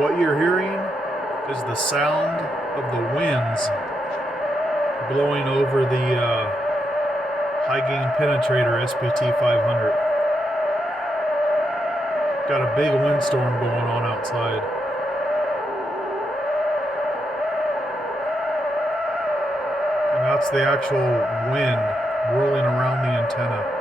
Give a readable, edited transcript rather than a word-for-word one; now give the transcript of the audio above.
What you're hearing is the sound of the winds blowing over the high-gain Penetrator SPT-500. Got a big windstorm going on outside. And that's the actual wind whirling around the antenna.